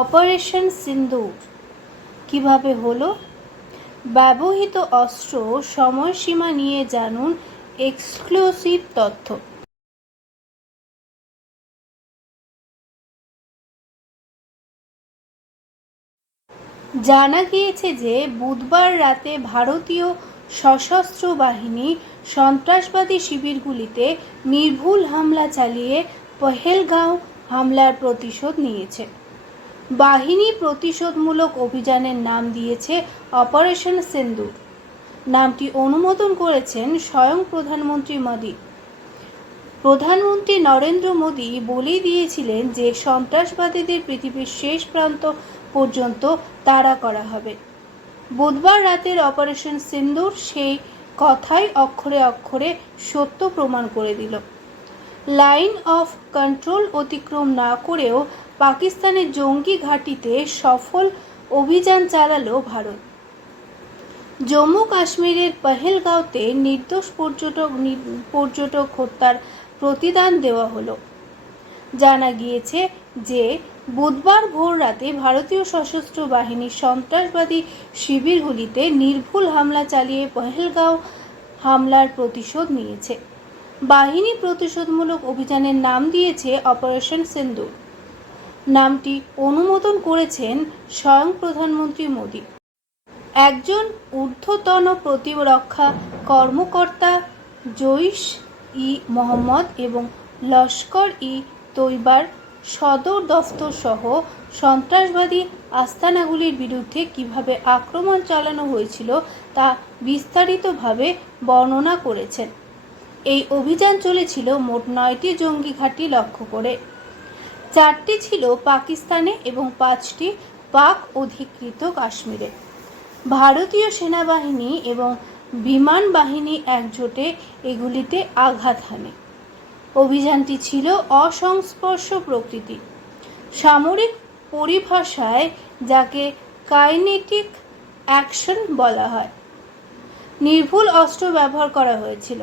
Operation সিন্দুর কিভাবে হলো? ব্যবহৃত অস্ত্র, সময়সীমা নিয়ে জানুন এক্সক্লুসিভ তথ্য। জানা গিয়েছে যে বুধবার রাতে ভারতীয় সশস্ত্র বাহিনী সন্ত্রাসবাদী শিবিরগুলিতে নির্ভুল হামলা চালিয়ে পহেলগাঁও হামলার প্রতিশোধ নিয়েছে। বাহিনী প্রতিশোধমূলক অভিযানের নাম দিয়েছে অপারেশন সিন্দুর। নামটি অনুমোদন করেছেন স্বয়ং প্রধানমন্ত্রী মোদী। প্রধানমন্ত্রী নরেন্দ্র মোদী বলেই দিয়েছিলেন যে সন্ত্রাসবাদীদের পৃথিবীর শেষ প্রান্ত পর্যন্ত তাড়া করা হবে। বুধবার রাতের অপারেশন সিন্দুর সেই কথাই অক্ষরে অক্ষরে সত্য প্রমাণ করে দিল। লাইন অফ কন্ট্রোল অতিক্রম না করেও পাকিস্তানের জঙ্গি ঘাঁটিতে সফল অভিযান চালালো ভারত। জম্মু কাশ্মীরের পহেলগাঁওতে নির্দোষ পর্যটক হত্যার প্রতিদান দেওয়া হলো। জানা গিয়েছে যে বুধবার ভোর রাতে ভারতীয় সশস্ত্র বাহিনী সন্ত্রাসবাদী শিবিরগুলিতে নির্ভুল হামলা চালিয়ে পহেলগাঁও হামলার প্রতিশোধ নিয়েছে। বাহিনী প্রতিশোধমূলক অভিযানের নাম দিয়েছে অপারেশন সিন্দুর। নামটি অনুমোদন করেছেন স্বয়ং প্রধানমন্ত্রী মোদী। একজন ঊর্ধ্বতন প্রতিরক্ষা কর্মকর্তা জৈশ ই মোহাম্মদ এবং লস্কর ই তৈবার সদর দফতর সহ সন্ত্রাসবাদী আস্তানাগুলির বিরুদ্ধে কিভাবে আক্রমণ চালানো হয়েছিল তা বিস্তারিতভাবে বর্ণনা করেছেন। এই অভিযান চলেছিল মোট 9টি জঙ্গি ঘাঁটি লক্ষ্য করে। 4টি ছিল পাকিস্তানে এবং 5টি পাক অধিকৃত কাশ্মীরে। ভারতীয় সেনাবাহিনী এবং বিমান বাহিনী একজোটে এগুলিতে আঘাত হানে। অভিযানটি ছিল অসংস্পর্শ প্রকৃতি। সামরিক পরিভাষায় যাকে কাইনেটিক অ্যাকশন বলা হয়। নির্ভুল অস্ত্র ব্যবহার করা হয়েছিল।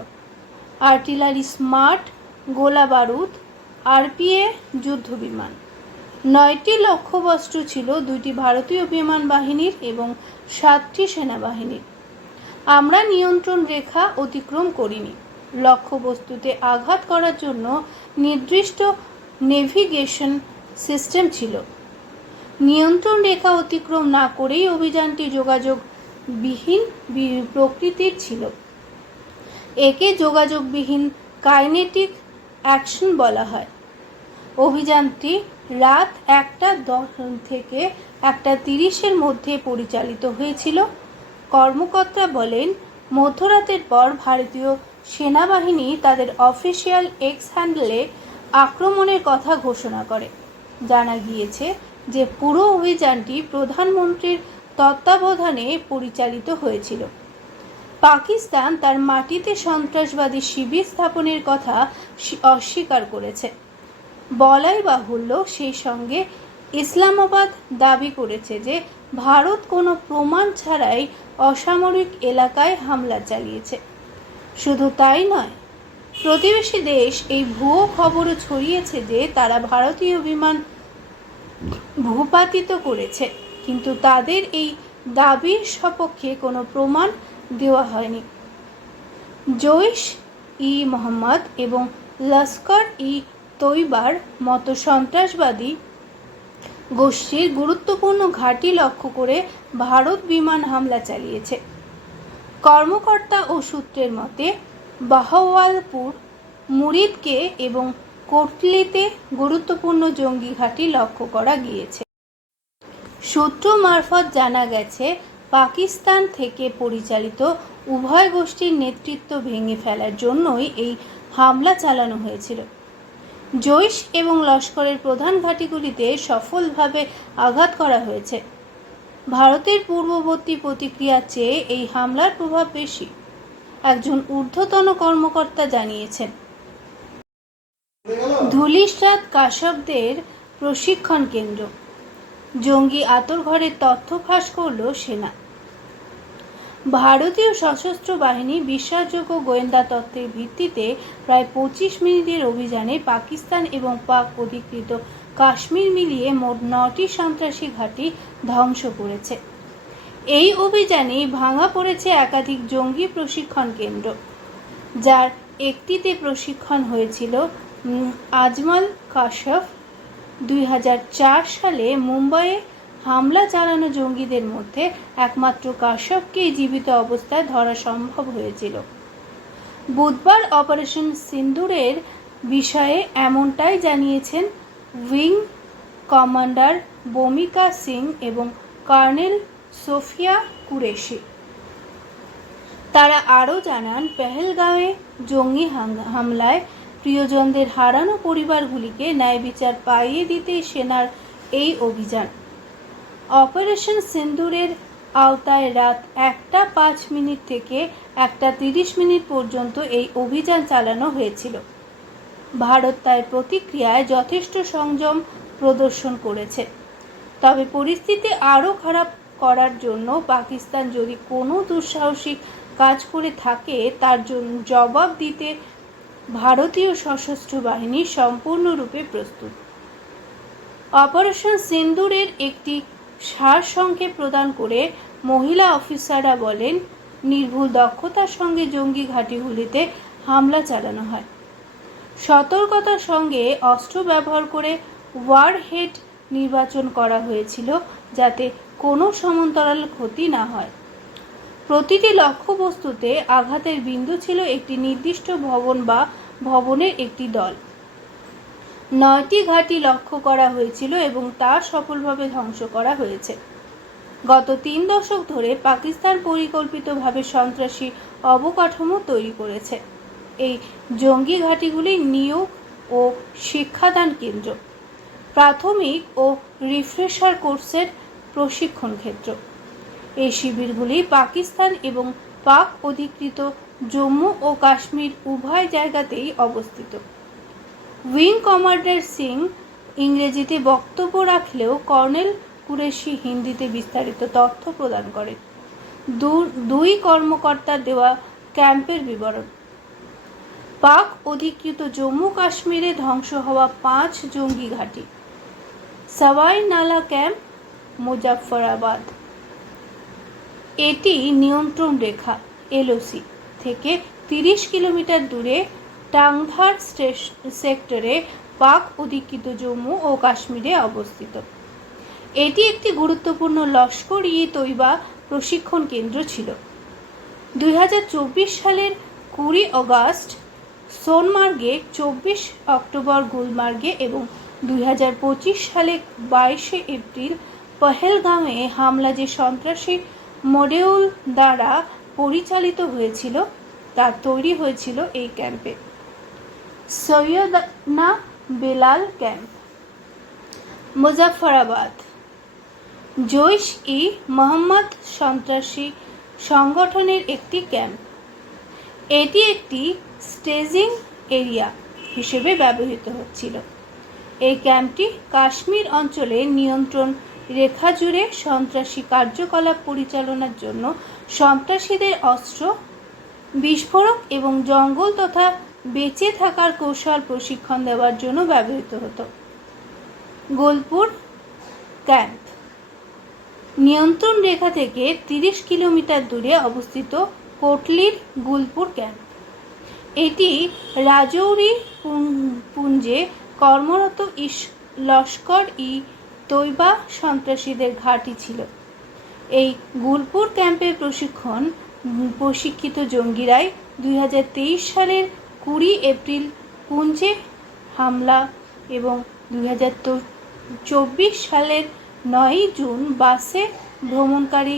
আর্টিলারি, স্মার্ট গোলা বারুদ, আরপিএ যুদ্ধবিমান। 9টি লক্ষ্যবস্তু ছিল 2টি ভারতীয় বিমান বাহিনীর এবং 7টি সেনাবাহিনীর। আমরা নিয়ন্ত্রণ রেখা অতিক্রম করিনি। লক্ষ্যবস্তুতে আঘাত করার জন্য নির্দিষ্ট নেভিগেশন সিস্টেম ছিল। নিয়ন্ত্রণ রেখা অতিক্রম না করেই অভিযানটি যোগাযোগবিহীন প্রকৃতির ছিল। একে যোগাযোগবিহীন কাইনেটিক অ্যাকশন বলা হয়। অভিযানটি রাত 1:10 থেকে 1:30 মধ্যে পরিচালিত হয়েছিল। কর্মকর্তা বলেন, মধ্যরাতের পর ভারতীয় সেনাবাহিনী তাদের অফিসিয়াল এক্স হ্যান্ডেলে আক্রমণের কথা ঘোষণা করে। জানা গিয়েছে যে পুরো অভিযানটি প্রধানমন্ত্রীর তত্ত্বাবধানে পরিচালিত হয়েছিল। পাকিস্তান তার মাটিতে সন্ত্রাসবাদী শিবির স্থাপনের কথা অস্বীকার করেছে। বলাই বাহুল্য, সেই সঙ্গে ইসলামাবাদ দাবি করেছে যে ভারত কোনো প্রমাণ ছাড়াই অসামরিক এলাকায় হামলা চালিয়েছে। শুধু তাই নয়, প্রতিবেশী দেশ এই ভুয়ো খবরও ছড়িয়েছে যে তারা ভারতীয় বিমান ভূপাতিত করেছে, কিন্তু তাদের এই দাবির সপক্ষে কোনো প্রমাণ দেওয়া হয়নি। জৈশ ই মোহাম্মদ এবং লস্কর ই তৈবার মতো সন্ত্রাসবাদী গোষ্ঠীর গুরুত্বপূর্ণ ঘাঁটি লক্ষ্য করে ভারত বিমান হামলা চালিয়েছে। কর্মকর্তা ও সূত্রের মতে বাহওয়ালপুর, মুরিদকে এবং কোটলিতে গুরুত্বপূর্ণ জঙ্গি ঘাঁটি লক্ষ্য করা গিয়েছে। সূত্র মারফত জানা গেছে, পাকিস্তান থেকে পরিচালিত উভয় গোষ্ঠীর নেতৃত্ব ভেঙে ফেলার জন্যই এই হামলা চালানো হয়েছিল। জৈশ এবং লস্করের প্রধান ঘাঁটিগুলিতে সফলভাবে আঘাত করা হয়েছে। ভারতের পূর্ববর্তী প্রতিক্রিয়ার চেয়ে এই হামলার প্রভাব বেশি, একজন ঊর্ধ্বতন কর্মকর্তা জানিয়েছেন। ধুলিসাদ কাশ্যপদের প্রশিক্ষণ কেন্দ্র। জঙ্গি আঁতরঘরের তথ্য ফাঁস করল সেনা। ভারতীয় সশস্ত্র বাহিনী বিশ্বাসযোগ্য গোয়েন্দা তথ্যের ভিত্তিতে প্রায় 25 মিনিটের অভিযানে পাকিস্তান এবং পাক অধিকৃত কাশ্মীর মিলিয়ে মোট 9টি সন্ত্রাসী ঘাঁটি ধ্বংস করেছে। এই অভিযানে ভাঙা পড়েছে একাধিক জঙ্গি প্রশিক্ষণ কেন্দ্র, যার একটিতে প্রশিক্ষণ হয়েছিল আজমল কাশফ। 2004 সালে মুম্বাইয়ে হামলা চালানো জঙ্গিদের মধ্যে একমাত্র কাশফকেই জীবিত অবস্থায় ধরা সম্ভব হয়েছিল। বুধবার অপারেশন সিন্দুরের বিষয়ে এমনটাই জানিয়েছেন উইং কমান্ডার বমিকা সিং এবং কর্নেল সোফিয়া কুরেশি। তারা আরও জানান, পেহেলগাঁওয়ে জঙ্গি হামলায় প্রিয়জনদের হারানো পরিবারগুলিকে ন্যায় বিচার পাইয়ে দিতে সেনার এই অভিযান। অপারেশন সিন্দুরের আওতায় রাত 1:05 থেকে 1:30 পর্যন্ত এই অভিযান চালানো হয়েছিল। ভারত তার প্রতিক্রিয়ায় যথেষ্ট সংযম প্রদর্শন করেছে, তবে পরিস্থিতি আরও খারাপ করার জন্য পাকিস্তান যদি কোনো দুঃসাহসিক কাজ করে থাকে তার জন্য জবাব দিতে ভারতীয় সশস্ত্র বাহিনী সম্পূর্ণরূপে প্রস্তুত। অপারেশন সিন্দুরের একটি সারসংক্ষেপ প্রদান করে মহিলা অফিসাররা বলেন, নির্ভুল দক্ষতার সঙ্গে জঙ্গি ঘাঁটিগুলিতে হামলা চালানো হয়। সতর্কতার সঙ্গে অস্ত্র ব্যবহার করে ওয়ারহেড নির্বাচন করা হয়েছিল যাতে কোনো সমান্তরাল ক্ষতি না হয়। প্রতিটি লক্ষ্যবস্তুতে আঘাতের বিন্দু ছিল একটি নির্দিষ্ট ভবন বা ভবনের একটি দল। 9টি ঘাঁটি লক্ষ্য করা হয়েছিল এবং তা সফলভাবে ধ্বংস করা হয়েছে। গত 3 দশক ধরে পাকিস্তান পরিকল্পিতভাবে সন্ত্রাসী অবকাঠামো তৈরি করেছে। এই জঙ্গি ঘাঁটিগুলি নিয়োগ ও শিক্ষাদান কেন্দ্র, প্রাথমিক ও রিফ্রেশার কোর্সের প্রশিক্ষণ ক্ষেত্র। এই শিবিরগুলি পাকিস্তান এবং পাক অধিকৃত জম্মু ও কাশ্মীর উভয় জায়গাতেই অবস্থিত। উইং কমান্ডার সিং ইংরেজিতে বক্তব্য রাখলেও কর্নেল কুরেশি হিন্দিতে বিস্তারিত তথ্য প্রদান করেন। দুই কর্মকর্তার দেওয়া ক্যাম্পের বিবরণ। পাক অধিকৃত জম্মু কাশ্মীরে ধ্বংস হওয়া 5 জঙ্গি ঘাঁটি। সওয়াই নালা ক্যাম্প, মুজাফফরাবাদ। এটি নিয়ন্ত্রণ রেখা এলওসি থেকে 30 কিলোমিটার দূরে টাংধার সেক্টরে পাক অধিকৃত জম্মু ও কাশ্মীরে অবস্থিত। এটি একটি গুরুত্বপূর্ণ লস্কর-ই-তৈবা প্রশিক্ষণ কেন্দ্র ছিল। 2024 সালের 20 অগাস্ট সোনমার্গে, 24 অক্টোবর গুলমার্গে এবং 2025 সালে 22 এপ্রিল পহেলগাঁওয়ে হামলা যে সন্ত্রাসী মডিউল দ্বারা পরিচালিত হয়েছিল তা তৈরি হয়েছিল এই ক্যাম্পে। সৈয়দনা বেলাল ক্যাম্প, মুজাফফরাবাদ। জৈশ-ই-মোহাম্মদ সন্ত্রাসী সংগঠনের একটি ক্যাম্প। এটি একটি স্টেজিং এরিয়া হিসেবে ব্যবহৃত হচ্ছিল। এই ক্যাম্পটি কাশ্মীর অঞ্চলে নিয়ন্ত্রণ রেখা জুড়ে সন্ত্রাসী কার্যকলাপ পরিচালনার জন্য সন্ত্রাসীদের অস্ত্র, বিস্ফোরক এবং জঙ্গল তথা বেঁচে থাকার কৌশল প্রশিক্ষণ দেওয়ার জন্য ব্যবহৃত হতো। গোলপুর ক্যাম্প নিয়ন্ত্রণ রেখা থেকে 30 কিলোমিটার দূরে অবস্থিত কোটলির গুলপুর ক্যাম্প। এটি রাজৌরি পুঞ্জে কর্মরত লস্কর-ই-তৈবা সন্ত্রাসীদের ঘাঁটি ছিল। এই গুলপুর ক্যাম্পের প্রশিক্ষিত জঙ্গিরাই 2023 সালের 20 এপ্রিল পুঞ্জে হামলা এবং 2024 সালের 9 জুন বাসে ভ্রমণকারী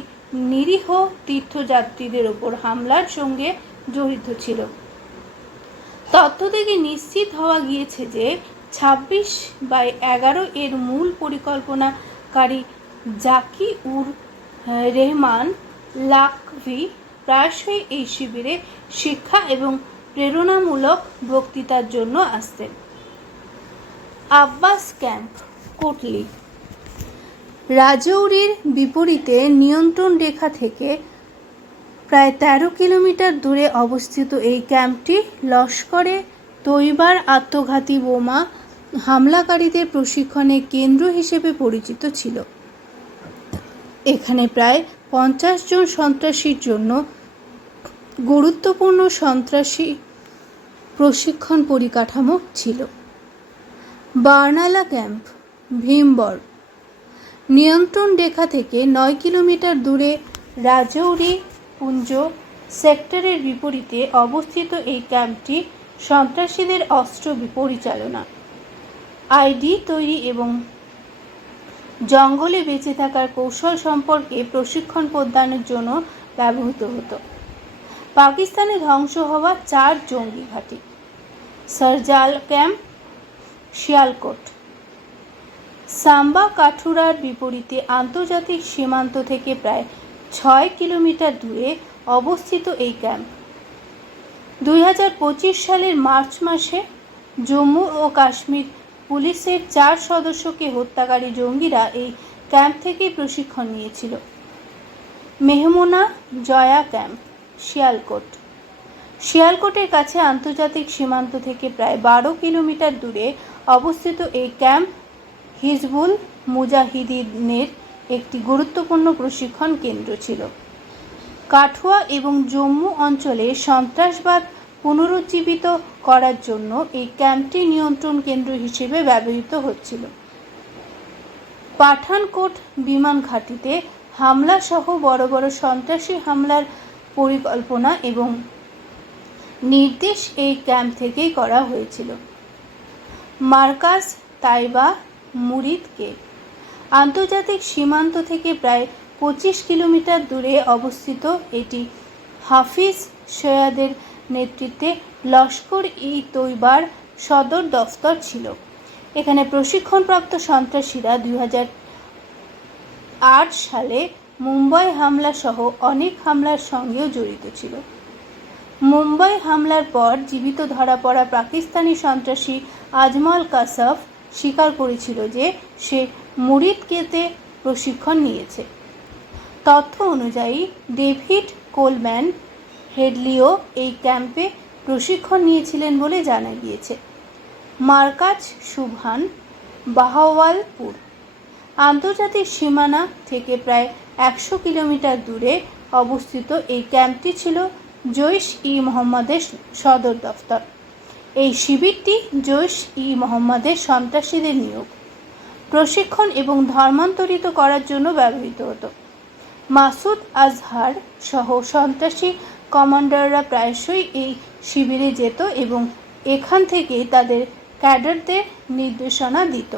নিরীহ তীর্থযাত্রীদের ওপর হামলার সঙ্গে জড়িত ছিল। তথ্য থেকে নিশ্চিত হওয়া গিয়েছে যে 26/11 এর মূল পরিকল্পনাকারী জাকি-উর রেহমান লাখভি প্রায়শই এই শিবিরে শিক্ষা এবং প্রেরণামূলক বক্তৃতার জন্য আসতেন। আব্বাস ক্যাম্প, কোটলি। রাজৌরির বিপরীতে নিয়ন্ত্রণ রেখা থেকে প্রায় 13 কিলোমিটার দূরে অবস্থিত এই ক্যাম্পটি লস্করে তৈবার আত্মঘাতী বোমা হামলাকারীদের প্রশিক্ষণের কেন্দ্র হিসেবে পরিচিত ছিল। এখানে প্রায় 50 জন সন্ত্রাসীর জন্য গুরুত্বপূর্ণ সন্ত্রাসী প্রশিক্ষণ পরিকাঠামো ছিল। বার্নালা ক্যাম্প, ভীমবর নিয়ন্ত্রণ রেখা থেকে 9 কিলোমিটার দূরে রাজৌরি পুঞ্জ সেক্টরের বিপরীতে অবস্থিত এই ক্যাম্পটি সন্ত্রাসীদের অস্ত্র পরিচালনা, আইডি তৈরি এবং জঙ্গলে বেঁচে থাকার কৌশল সম্পর্কে প্রশিক্ষণ প্রদানের জন্য ব্যবহৃত হতো। পাকিস্তানে ধ্বংস হওয়া 4 জঙ্গি ঘাঁটি। সারজাল ক্যাম্প, শিয়ালকোট সাম্বা কাঠুরার বিপরীতে আন্তর্জাতিক সীমান্ত থেকে প্রায় 6 কিলোমিটার দূরে অবস্থিত এই ক্যাম্প 2025 সালের মার্চ মাসে জম্মু ও কাশ্মীর পুলিশের 4 সদস্যকে হত্যাকারী জঙ্গিরা এই ক্যাম্প থেকে প্রশিক্ষণ নিয়েছিল। মেহমুনা জয়া ক্যাম্প, শিয়ালকোটের কাছে আন্তর্জাতিক সীমান্ত থেকে প্রায় 12 কিলোমিটার দূরে অবস্থিত এই ক্যাম্প হিজবুল মুজাহিদিনের একটি গুরুত্বপূর্ণ প্রশিক্ষণ কেন্দ্র ছিল। কাঠুয়া এবং জম্মু অঞ্চলে সন্ত্রাসবাদ পুনরুজ্জীবিত করার জন্য এই ক্যাম্পটি নিয়ন্ত্রণ কেন্দ্র হিসেবে ব্যবহৃত হচ্ছিল। পাঠানকোট বিমান ঘাঁটিতে হামলা সহ বড় বড় সন্ত্রাসী হামলার পরিকল্পনা এবং নির্দেশ এই ক্যাম্প থেকেই করা হয়েছিল। মার্কাজ তাইবা মুরিদকে আন্তর্জাতিক সীমান্ত থেকে প্রায় 25 কিলোমিটার দূরে অবস্থিত, এটি হাফিজ সৈয়দের নেতৃত্বে লস্কর ই তৈবার সদর দফতর ছিল। এখানে প্রশিক্ষণপ্রাপ্ত সন্ত্রাসীরা 2008 সালে মুম্বাই হামলা সহ অনেক হামলার সঙ্গেও জড়িত ছিল। মুম্বাই হামলার পর জীবিত ধরা পড়া পাকিস্তানি সন্ত্রাসী আজমল কাসাফ স্বীকার করেছিল যে সে মুরিদকেতে প্রশিক্ষণ নিয়েছে। তথ্য অনুযায়ী ডেভিড কোলম্যান হেডলিও এই ক্যাম্পে প্রশিক্ষণ নিয়েছিলেন বলে জানা গিয়েছে। মার্কাজ সুবহান, বাহাওয়ালপুর আন্তর্জাতিক সীমানা থেকে প্রায় 100 কিলোমিটার দূরে অবস্থিত এই ক্যাম্পটি ছিল জৈশ ই মোহাম্মদের সদর দফতর। এই শিবিরটি জৈশ ই মোহাম্মদের সন্ত্রাসীদের নিয়োগ, প্রশিক্ষণ এবং ধর্মান্তরিত করার জন্য ব্যবহৃত হতো। মাসুদ আজহার সহ সন্ত্রাসী কমান্ডাররা প্রায়শই এই শিবিরে যেত এবং এখান থেকেই তাদের ক্যাডারদের নির্দেশনা দিত।